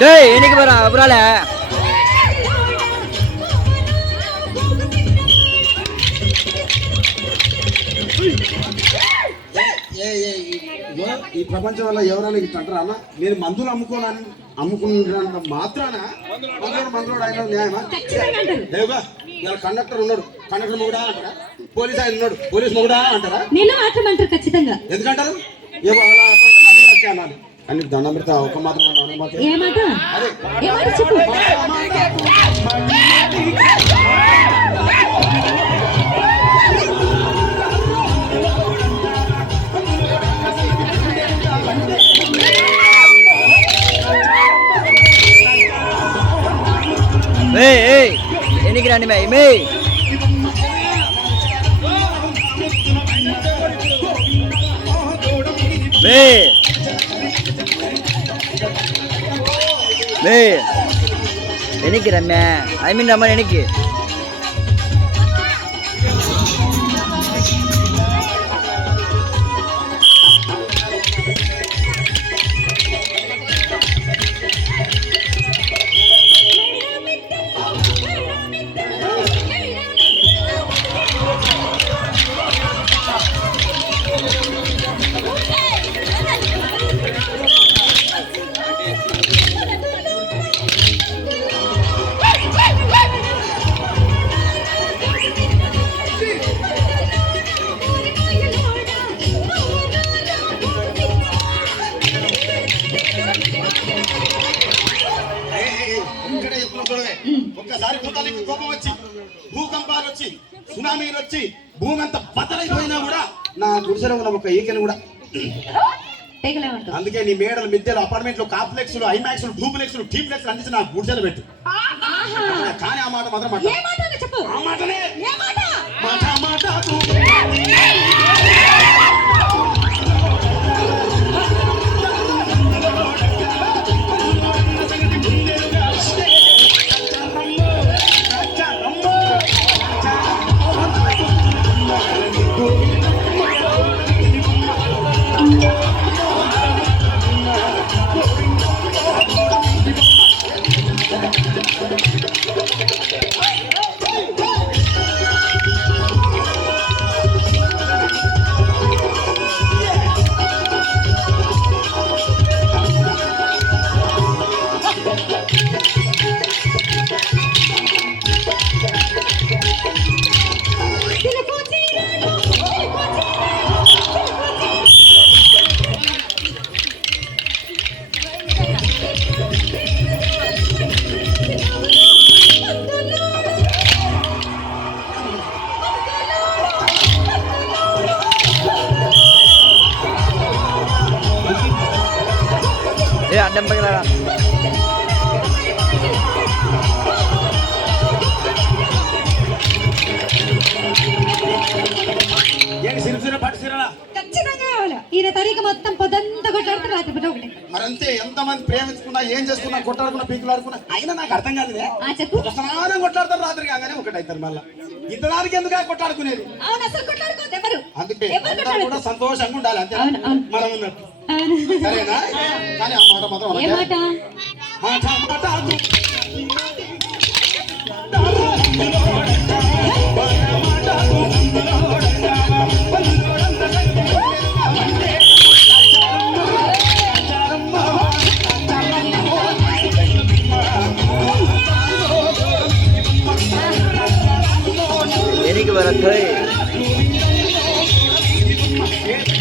டேய் இன்னைக்கு போறா அப்புறால ఏ ఏ ఇగో ఈ ప్రపంచం వల్ల ఎవరైనా ఇట్లా అంటారా అన్న నేను మందులు అమ్ముకోనని అమ్ముకున్నంత మాత్రాన మందులోడు మందులోడు అయిన న్యాయమా లేవుగా ఇలా కండక్టర్ ఉన్నాడు కండక్టర్ మొగుడా అంటారా పోలీస్ ఆయన ఉన్నాడు పోలీస్ మొగుడా అంటారా నేను మాట్లాడమంటారు ఖచ్చితంగా ఎందుకంటారు ఏవో అలా అంటుంటే మనం కూడా అట్టే అనాలి అని దండం పెడతా ఒక మాత్రం అన్న మాత్రం ఏ మాట? అదే டேய் எனக்கு ரம்யா ஐ மீன் ரம்யா எனக்கு ఒక్కసారి భూతానికి కోపం వచ్చి భూకంపాలు వచ్చి సునామీలు వచ్చి భూమి అంతా బద్దలైపోయినా కూడా నా గుడిసెలో ఉన్న ఒక ఈకెను కూడా అందుకే నీ మేడలు మిద్దెలు అపార్ట్మెంట్లు కాంప్లెక్స్లు ఐమాక్స్లు డూప్లెక్స్లు టీప్లెక్స్లు అందించి నా గుడిసెలు పెట్టు. కానీ ఆ మాట మాత్రం ఆ మాటనే. Yeah. ఏ అడ్డం కావాలి? ఈయన తరీక మొత్తం పొద్దంతా కొట్లాడితే రాత్రి పూట ఒకటి. మరంతే ఎంతమంది ప్రేమించుకున్నా ఏం చేసుకున్నా కొట్టాడుకున్నా పీకులు ఆడుకున్నా అయినా నాకు అర్థం కాదులే. ఆ చెప్పు. స్నానం కొట్లాడతారు రాత్రి కాగానే ఒకటి అవుతారు మళ్ళా. ఇద్దరానికి ఎందుకు కొట్టాడుకునేది అవును అసలు కొట్లాడుకోవద్దు ఎవరు? అందుకే కూడా సంతోషంగా ఉండాలి అంతే. మనం ఉన్నట్టు. సరేనా? కానీ ఆ వరద్దు